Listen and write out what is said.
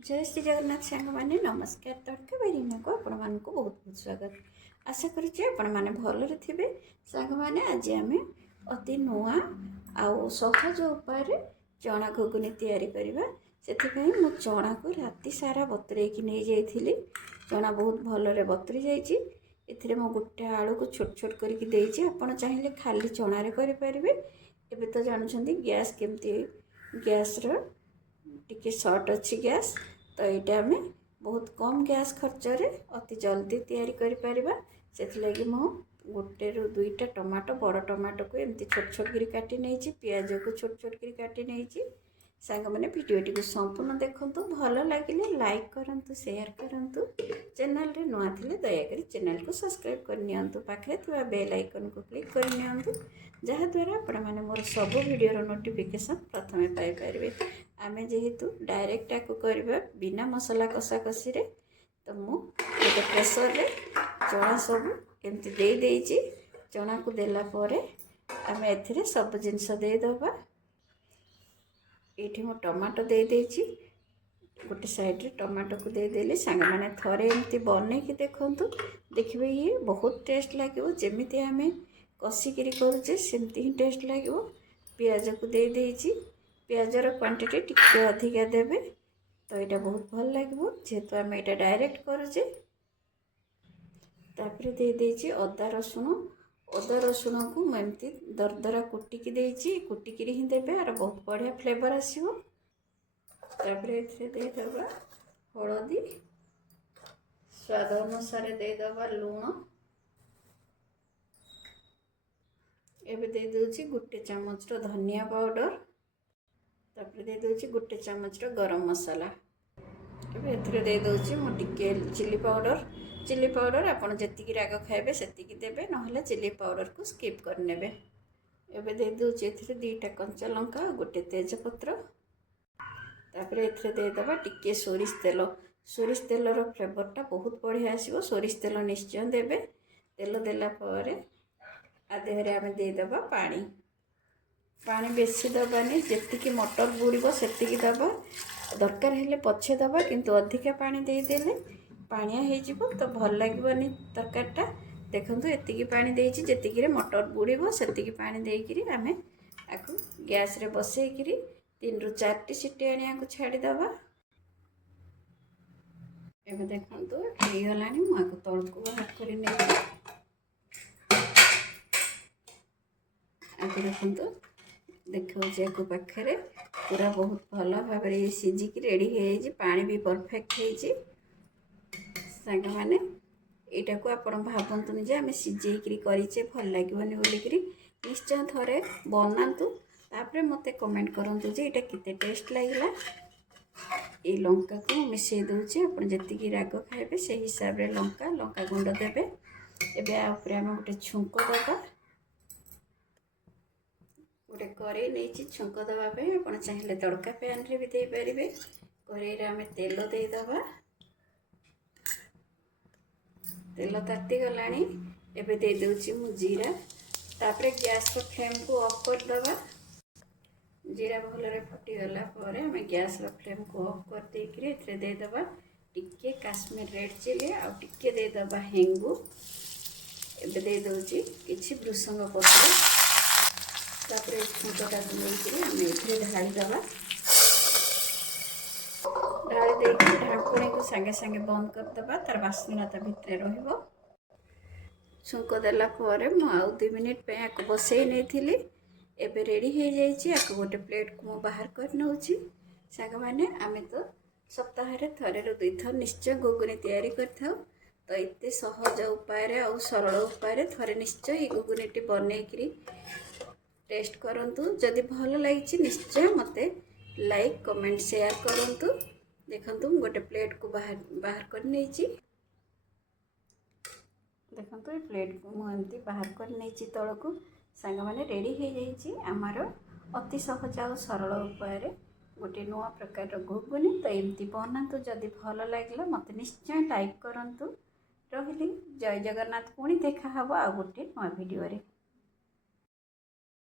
जय श्री जगन्नाथ सांग मैंने नमस्कार तड़का बारीना को आपण मानक बहुत बहुत स्वागत आशा करुचे आपण माने भलरे थिबे सांग माने आज आमे अति नुआ आउ सहज उपाय चना घुगुनी तैयारी करबा सेथिपई मो चना को राति सारा बतुरे कि नै जाइथिली चना बहुत भलरे बतुरी जाइछि एथिरे मो गुट्टे आलू को छोट छोट करके देइछि आपण चाहिले खाली चना रे करि परिबे एबे तो जानछन्ती गैस केमती गैस रो टिके शॉर्ट अच्छी गैस तो यहाँ आम बहुत कम गैस खर्च रे अति जल्दी तैयारी करि परिबा सेथिलागि मो गोटे रु दुईटा टमाटो बड़ टमाटो को एमती छोट छोट करी काटी नैछि प्याज को छोट छोट करी काटी नैछि सांग मैंने वीडियोटी को संपूर्ण देखंतु भल लगिले लाइक करंतु शेयर करंतु चैनल रे नुआ थिले दया करी चैनल को सब्सक्राइब कर नियंतु पाखरे थिबा बेल आइकन को क्लिक कर नियंतु जहा द्वारा आपण माने मोर सब वीडियो रो नोटिफिकेशन प्रथमे पाई परिबे आमे जेहेतु डायरेक्ट आको करबा बिना मसला कषा कषी रे तो मु गोटे प्रेसर रे चना सब एमती दे देइछि चना को देला परे आमे एथिरे सब जिंस दे दबा ये टमाटो दे देइछि गोटे साइड रे टमाटो को दे देली सांग माने थरे एमती बने कि देखंतु देखिबे ये बहुत टेस्ट लागिवो जेमिति आमे कषी करी करूचे सेमती ही टेस्ट लागिवो प्याज को दे देइछि प्याजर क्वांटिटी टिके अधिका देबे तो यहाँ बहुत भल लगे जेहेतु आम यहाँ डायरेक्ट करुचे तापर दे देइछि अदा रसुण को मुझे दरदरा कुटिकी देइछि कुटिकी ही देबे और बहुत बढ़िया फ्लेवर आसीबो तापर एथिरे दे दबा हळदी स्वाद अनुसार दे दबा लूण एबे दे दोछि गोटे चामच रो धनिया पाउडर तापर दे दोछि गोटे चामच रो गरम मसाला एबे एथिरे दे दोछि मो टिके चिली पाउडर आपण जेतिकी राग खाइबे सेतिकी देबे नहले चिली पाउडर को स्किप कर नेबे एबे दे दोछि एथिरे दुईटा कंचा लंका गोटे तेज पत्र तापर एथिरे दे दबा टिके सोरिष तेल रो फ्लेवरटा बहुत बढ़िया आसीबो सोरिष तेल निश्चय देबे तेल देला परे आदेहरे आमे दे दबा पानी बेसी दबानी जेतिकी मटर बुड़ीबो सेतिकी दबा दरकार हेले पछे दबा किंतु अधिका पानी दे देले पानिया हे जिवो तो भल लागबनी तरकारीटा देखंतु एतिकी पानी देइछि जेतिकी रे मटर बुड़ीबो सेतिकी पानी देइकिरी आमे आकु गैस रे बसेइकिरी 3 रु 4 टी सिटी आनिया को छाडी दबा एबे देखंतु हे गलानी मु आकु तळकु बाहर करि नै आकु देखंतु देखौछि आकु पाखरे पूरा बहुत भल भाव रे सिजिकी रेडी हे पानी भी परफेक्ट हे सांग माने एटा को आपण भाबंतु जे आमे सिजेइकरी करिचे भल लागबनी बोलिकरी निश्चय थरे बनांतु तापरे मते कमेंट करंतु जे एटा किते टेस्ट लागिला ए लंका को मिसै दोचे आपण जेतिकी राग खाइबे से हिसाब रे लंका गुंड देबे एबे आ ऊपर आमे गोटे छुंको दबा गोटे कड़े नहीं छुंक देवाई आप चाहिए तड़का पैन रे भी दे पारे कड़े आम तेल दे दबा तेल ताती गला एबे दे दूची मु जीरा तापरे गैस रो फ्लेम को ऑफ कर दबा जीरा भलरे फुटी गला परे आम गैस रो फ्लेम को ऑफ कर देकरी एथरे दे दबा टिके काश्मीर रेड चिली आ टिके दे दबा हेंगू एबे दे दोची किछि भृषंग पत्र तापर छुंकटा नहीं आम ये ढाली दबा ढाली देकी ढाकुणी को सांगे सांगे बंद कर दबा तार बास्नाटा भितरे रहिबो छुंक देला परे मु आउ 2 मिनिट पे आको बसई नैथिली एबे रेडी हो जाइछि आको गोटे प्लेट को मु बाहर कर नउछि सांग माने आमे तो सप्ताह रे थरे रो 2 थर निश्चय घुगुनी तैयारी करथाउ तो इते सहज उपाय रे और सरल उपाय रे थरे निश्चय घुगुनीटी बनेकरी टेस्ट करंतु जदि भल लगी निश्चय मते लाइक कमेंट शेयर करंतु देखंतु गोटे प्लेट को बाहर कर नैछि देखंतु प्लेट को मुझे बाहर कर नैछि तळ को सांग माने रेडी हो जाइछि आमार अति सहज और सरल उपाय रे गोटे नुआ प्रकार घुगुनी तो एमती बनातु जदि भल लागला मते निश्चय लाइक करंतु रहिली जय जगन्नाथ पुणी देखा हबो आ गोटे नुआ वीडियो रे।